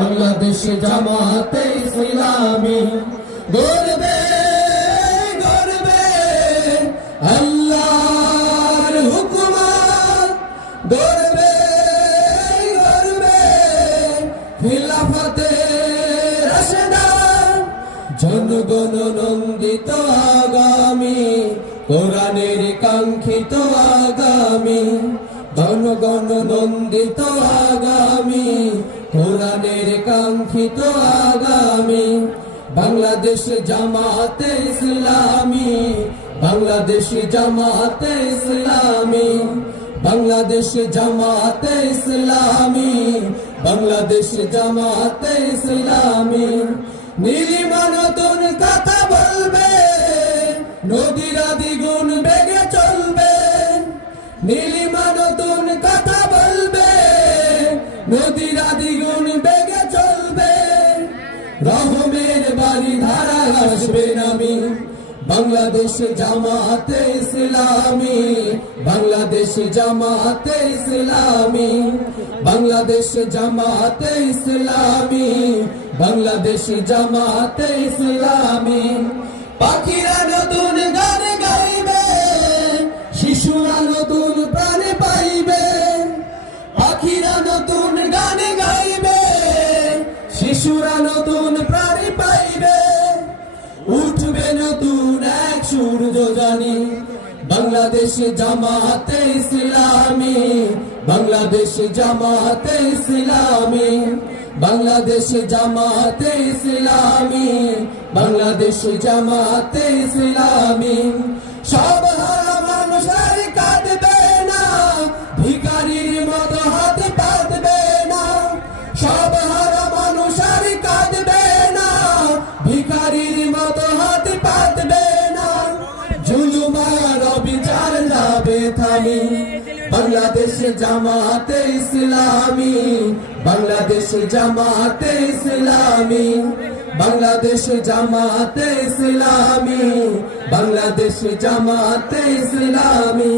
বাংলাদেশ জামাতে ইসলামী গর্বে গর্বে আল্লাহর হুকুমত, গর্বে গর্বে খিলাফতে রাশেদা, জনগণ নন্দিত আগামী, কোরআনের কাঙ্ক্ষিত আগামী, জনগণ নন্দিত আগামী, কোরআনের কাঙ্ক্ষিত আগামী। বাংলাদেশ জামাতে ইসলামী, বাংলাদেশ জামাতে ইসলামী, বাংলাদেশ জামাতে ইসলামী, বাংলাদেশ জামাতে ইসলামী। নীলিমা নতুন কথা বলবে, নদীরা দ্বিগুণ বেগে চলবে। নীলিমা নতুন কথা বলবে, নদীরা দ্বিগুণ বেগে চলবে। রহমের বাড়ি ধারা আসবে নামি, বাংলাদেশ জামাতে ইসলামী, বাংলাদেশ জামাতে ইসলামী, বাংলাদেশ জামাতে ইসলামী, বাংলাদেশ জামাতে ইসলামী। পাখিরা নতুন গান গাইবে, শিশুরা নতুন প্রাণ পাইবে। পাখিরা নতুন গান গাইবে, শিশুরা নতুন প্রাণ পাইবে। উঠবে নতুন এক সূর্য জানি, বাংলাদেশ জামাতে ইসলামী, বাংলাদেশ জামাতে ইসলামী, বাংলাদেশ জামাতে ইসলামী, বাংলাদেশ জামাতে ইসলামী। সব হারা মানুষ আর কাঁদবে না, ভিখারির মতো হাত পাতবে না। সব হারা মানুষ আর কাঁদবে না, ভিখারির মতো হাত পাতবে না। জুলুম আর অবিচার যাবে থামি, বাংলাদেশ জামাতে ইসলামী, বাংলাদেশ জামাতে ইসলামী, বাংলাদেশ জামাতে ইসলামী, বাংলাদেশ জামাতে ইসলামী।